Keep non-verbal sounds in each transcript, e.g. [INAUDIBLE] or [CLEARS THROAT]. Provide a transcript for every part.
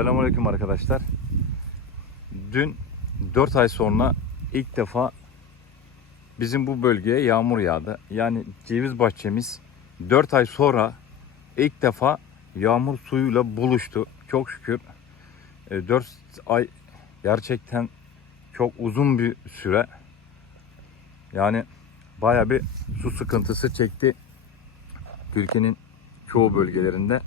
Selamünaleyküm arkadaşlar. Dün 4 ay sonra ilk defa bizim bu bölgeye yağmur yağdı. Yani ceviz bahçemiz 4 ay sonra ilk defa yağmur suyuyla buluştu. Çok şükür 4 ay gerçekten çok uzun bir süre. Yani baya bir su sıkıntısı çekti ülkenin çoğu bölgelerinde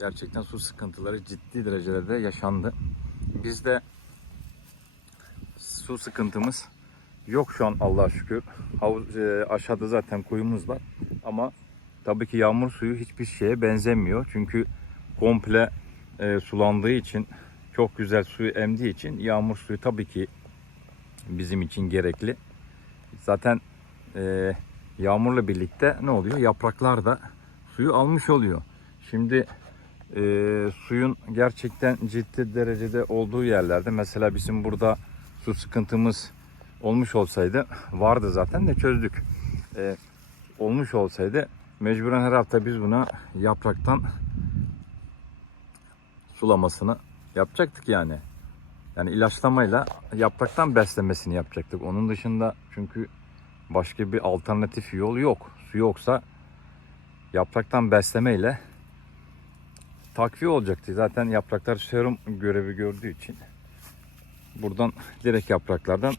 gerçekten su sıkıntıları ciddi derecelerde yaşandı. Bizde su sıkıntımız yok şu an Allah'a şükür. Havuz, e, aşağıda zaten kuyumuz var ama tabii ki yağmur suyu hiçbir şeye benzemiyor. Çünkü komple e, sulandığı için çok güzel suyu emdiği için yağmur suyu tabii ki bizim için gerekli. Zaten e, yağmurla birlikte ne oluyor? Yapraklar da suyu almış oluyor. Şimdi e, suyun gerçekten ciddi derecede olduğu yerlerde mesela bizim burada su sıkıntımız olmuş olsaydı vardı zaten de çözdük. E, olmuş olsaydı mecburen her hafta biz buna yapraktan sulamasını yapacaktık yani. Yani ilaçlamayla yapraktan beslemesini yapacaktık. Onun dışında çünkü başka bir alternatif yol yok. Su yoksa yapraktan beslemeyle takviye olacaktı. Zaten yapraklar serum görevi gördüğü için buradan direkt yapraklardan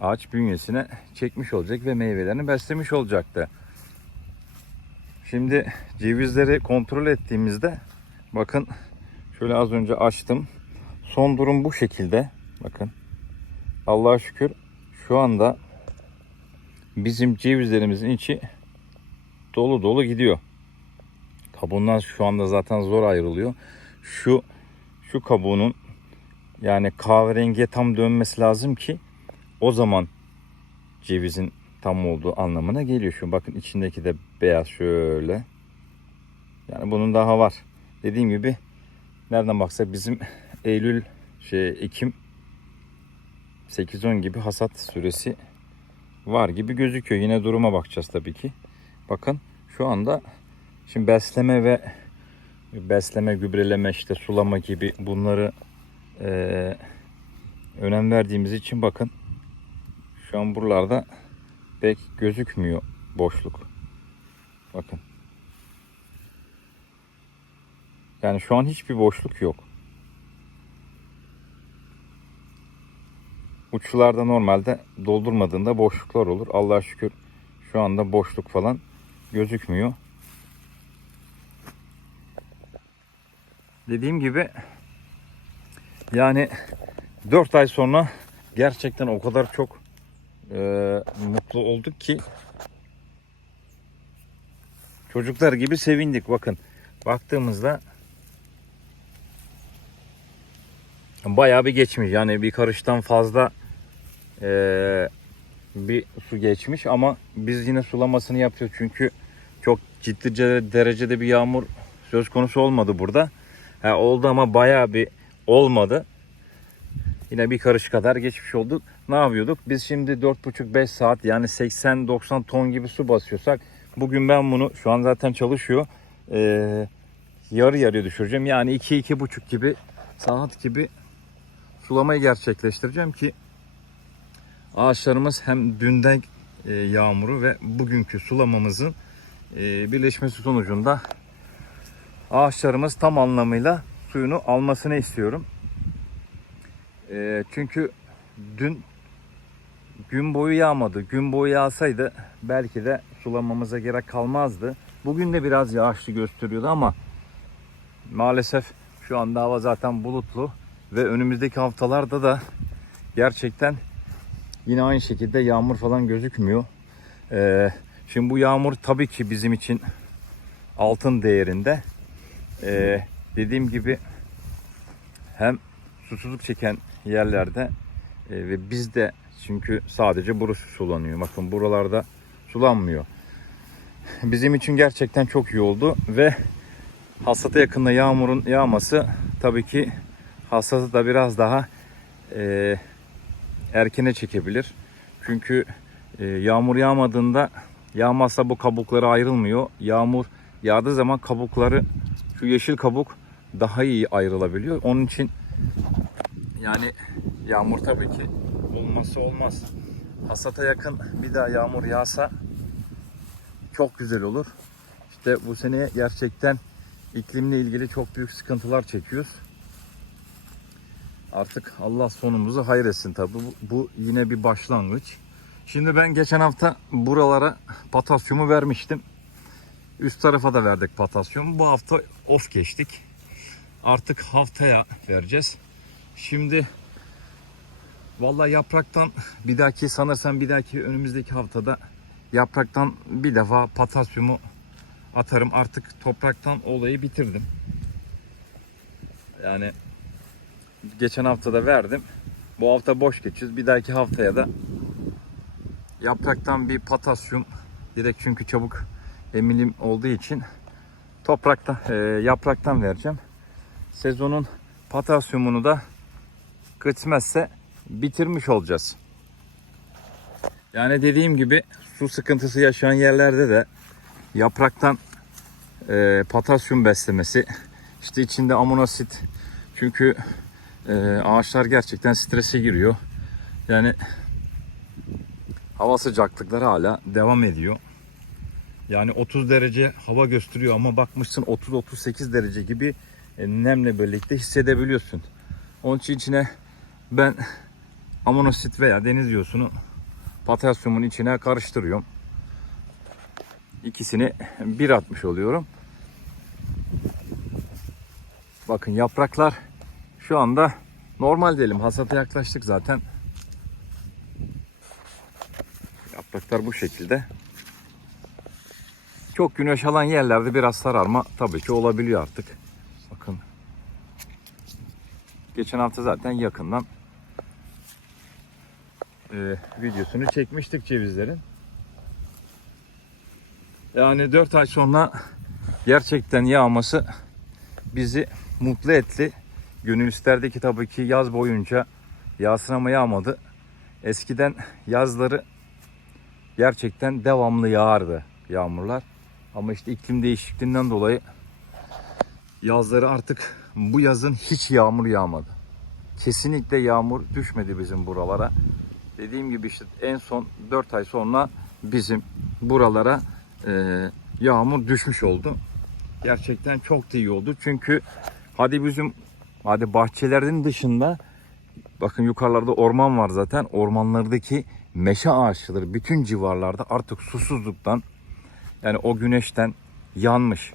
ağaç bünyesine çekmiş olacak ve meyvelerini beslemiş olacaktı. Şimdi cevizleri kontrol ettiğimizde bakın şöyle az önce açtım. Son durum bu şekilde. Bakın. Allah'a şükür şu anda bizim cevizlerimizin içi dolu dolu gidiyor. Kabuğundan şu anda zaten zor ayrılıyor. Şu şu kabuğunun yani kahverengiye tam dönmesi lazım ki o zaman cevizin tam olduğu anlamına geliyor. Şu bakın içindeki de beyaz şöyle. Yani bunun daha var. Dediğim gibi nereden baksak bizim [LAUGHS] Eylül şey Ekim 8-10 gibi hasat süresi var gibi gözüküyor. Yine duruma bakacağız tabii ki. Bakın şu anda şimdi besleme ve besleme, gübreleme, işte sulama gibi bunları eee, önem verdiğimiz için bakın şu an buralarda pek gözükmüyor boşluk. Bakın. Yani şu an hiçbir boşluk yok. Uçlarda normalde doldurmadığında boşluklar olur. Allah'a şükür şu anda boşluk falan gözükmüyor. Dediğim gibi yani 4 ay sonra gerçekten o kadar çok e, mutlu olduk ki çocuklar gibi sevindik. Bakın baktığımızda bayağı bir geçmiş. Yani bir karıştan fazla e, bir su geçmiş ama biz yine sulamasını yapıyoruz. Çünkü çok ciddi derecede bir yağmur söz konusu olmadı burada. Ha, oldu ama bayağı bir olmadı. Yine bir karış kadar geçmiş olduk. Ne yapıyorduk? Biz şimdi 4,5-5 saat yani 80-90 ton gibi su basıyorsak bugün ben bunu şu an zaten çalışıyor. Ee, yarı yarıya düşüreceğim. Yani 2-2,5 gibi saat gibi sulamayı gerçekleştireceğim ki ağaçlarımız hem dünden e, yağmuru ve bugünkü sulamamızın e, birleşmesi sonucunda ağaçlarımız tam anlamıyla suyunu almasını istiyorum. E, çünkü dün gün boyu yağmadı. Gün boyu yağsaydı belki de sulamamıza gerek kalmazdı. Bugün de biraz yağışlı gösteriyordu ama maalesef şu anda hava zaten bulutlu ve önümüzdeki haftalarda da gerçekten yine aynı şekilde yağmur falan gözükmüyor. Ee, şimdi bu yağmur tabii ki bizim için altın değerinde. Ee, dediğim gibi hem susuzluk çeken yerlerde e, ve bizde çünkü sadece burası sulanıyor. Bakın buralarda sulanmıyor. Bizim için gerçekten çok iyi oldu ve hasata yakında yağmurun yağması tabii ki hasatı da biraz daha e, erkene çekebilir. Çünkü e, yağmur yağmadığında yağmazsa bu kabukları ayrılmıyor. Yağmur yağdığı zaman kabukları şu yeşil kabuk daha iyi ayrılabiliyor. Onun için yani yağmur tabii ki olmazsa olmaz. Hasata yakın bir daha yağmur yağsa çok güzel olur. İşte bu sene gerçekten iklimle ilgili çok büyük sıkıntılar çekiyoruz. Artık Allah sonumuzu hayretsin tabii. Bu, bu yine bir başlangıç. Şimdi ben geçen hafta buralara potasyumu vermiştim. Üst tarafa da verdik potasyumu. Bu hafta off geçtik. Artık haftaya vereceğiz. Şimdi vallahi yapraktan bir dahaki sanırsam bir dahaki önümüzdeki haftada yapraktan bir defa potasyumu atarım. Artık topraktan olayı bitirdim. Yani geçen hafta da verdim. Bu hafta boş geçiyoruz. Bir dahaki haftaya da yapraktan bir potasyum direkt çünkü çabuk emilim olduğu için topraktan e, yapraktan vereceğim. Sezonun potasyumunu da kısmetse bitirmiş olacağız. Yani dediğim gibi su sıkıntısı yaşayan yerlerde de yapraktan e, potasyum beslemesi işte içinde aminosit çünkü e, ağaçlar gerçekten strese giriyor. Yani hava sıcaklıkları hala devam ediyor. Yani 30 derece hava gösteriyor ama bakmışsın 30-38 derece gibi e, nemle birlikte hissedebiliyorsun. Onun için içine ben aminosit veya deniz yosunu potasyumun içine karıştırıyorum. İkisini bir atmış oluyorum. Bakın yapraklar şu anda normal diyelim. Hasata yaklaştık zaten. Yapraklar bu şekilde. Çok güneş alan yerlerde biraz sararma tabii ki olabiliyor artık. Bakın. Geçen hafta zaten yakından e, videosunu çekmiştik cevizlerin. Yani 4 ay sonra gerçekten yağması bizi mutlu etti. Gönül isterdi ki tabii ki yaz boyunca yağsın ama yağmadı. Eskiden yazları gerçekten devamlı yağardı yağmurlar. Ama işte iklim değişikliğinden dolayı yazları artık bu yazın hiç yağmur yağmadı. Kesinlikle yağmur düşmedi bizim buralara. Dediğim gibi işte en son 4 ay sonra bizim buralara e, yağmur düşmüş oldu. Gerçekten çok da iyi oldu. Çünkü hadi bizim hadi bahçelerin dışında bakın yukarılarda orman var zaten. Ormanlardaki meşe ağaçları bütün civarlarda artık susuzluktan yani o güneşten yanmış.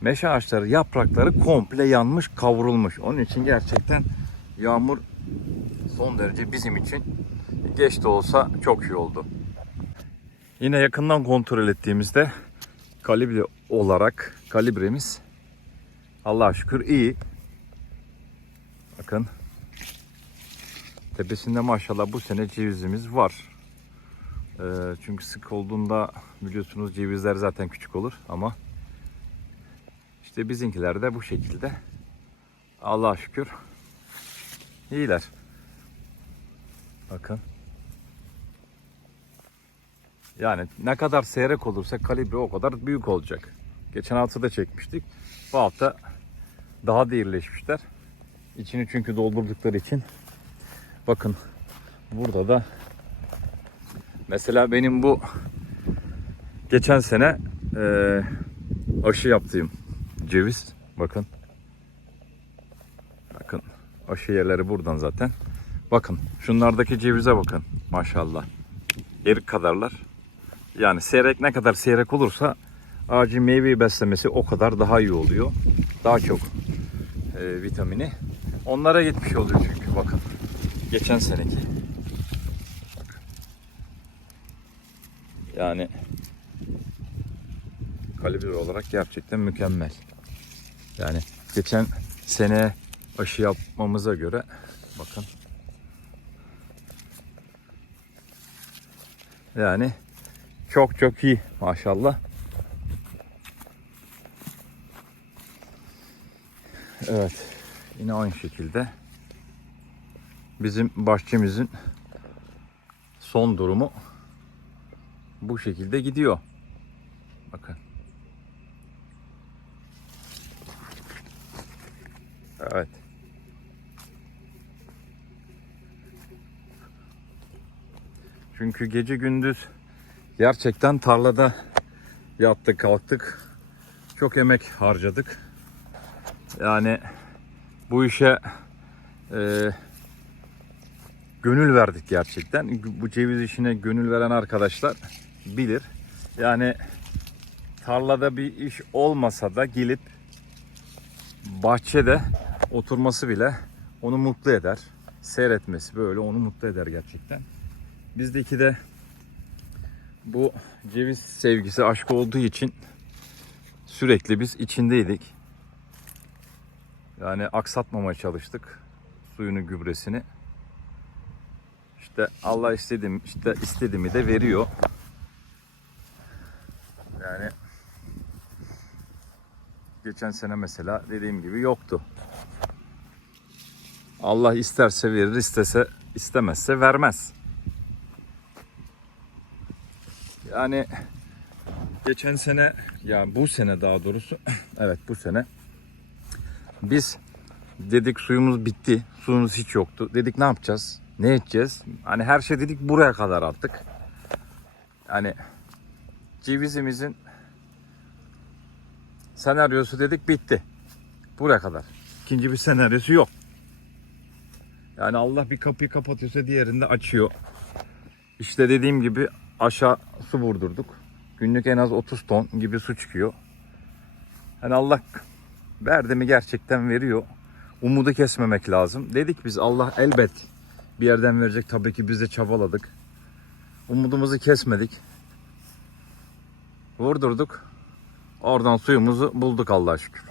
Meşe ağaçları yaprakları komple yanmış, kavrulmuş. Onun için gerçekten yağmur son derece bizim için geç de olsa çok iyi oldu. Yine yakından kontrol ettiğimizde kalibre olarak kalibremiz Allah'a şükür iyi. Bakın tepesinde maşallah bu sene cevizimiz var. Ee, çünkü sık olduğunda biliyorsunuz cevizler zaten küçük olur ama işte bizimkiler de bu şekilde. Allah'a şükür iyiler. Bakın. Yani ne kadar seyrek olursa kalibre o kadar büyük olacak. Geçen hafta da çekmiştik. Bu hafta daha da irileşmişler. İçini çünkü doldurdukları için. Bakın burada da mesela benim bu geçen sene e, aşı yaptığım ceviz. Bakın. Bakın aşı yerleri buradan zaten. Bakın şunlardaki cevize bakın maşallah. Erik kadarlar. Yani seyrek ne kadar seyrek olursa ağacın meyveyi beslemesi o kadar daha iyi oluyor. Daha çok e, vitamini. Onlara gitmiş oluyor çünkü bakın. Geçen seneki. Yani kalibre olarak gerçekten mükemmel. Yani geçen sene aşı yapmamıza göre bakın Yani çok çok iyi maşallah. Evet. Yine aynı şekilde bizim bahçemizin son durumu bu şekilde gidiyor. Bakın. Evet. Çünkü gece gündüz gerçekten tarlada yattık kalktık. Çok emek harcadık. Yani bu işe e, gönül verdik gerçekten. Bu ceviz işine gönül veren arkadaşlar bilir. Yani tarlada bir iş olmasa da gelip bahçede oturması bile onu mutlu eder. Seyretmesi böyle onu mutlu eder gerçekten. Bizdeki de bu ceviz sevgisi, aşkı olduğu için sürekli biz içindeydik. Yani aksatmamaya çalıştık suyunu, gübresini. İşte Allah istedim, işte istediğimi de veriyor. Yani geçen sene mesela dediğim gibi yoktu. Allah isterse verir, istese istemezse vermez. Yani geçen sene ya bu sene daha doğrusu [CLEARS THROAT] evet bu sene biz dedik suyumuz bitti. Suyumuz hiç yoktu. Dedik ne yapacağız? Ne edeceğiz? Hani her şey dedik buraya kadar attık. Hani cevizimizin senaryosu dedik bitti. Buraya kadar. İkinci bir senaryosu yok. Yani Allah bir kapıyı kapatıyorsa diğerini de açıyor. İşte dediğim gibi aşağı su vurdurduk. Günlük en az 30 ton gibi su çıkıyor. Yani Allah verdi mi gerçekten veriyor. Umudu kesmemek lazım. Dedik biz Allah elbet bir yerden verecek. Tabii ki biz de çabaladık. Umudumuzu kesmedik. Vurdurduk. Oradan suyumuzu bulduk Allah'a şükür.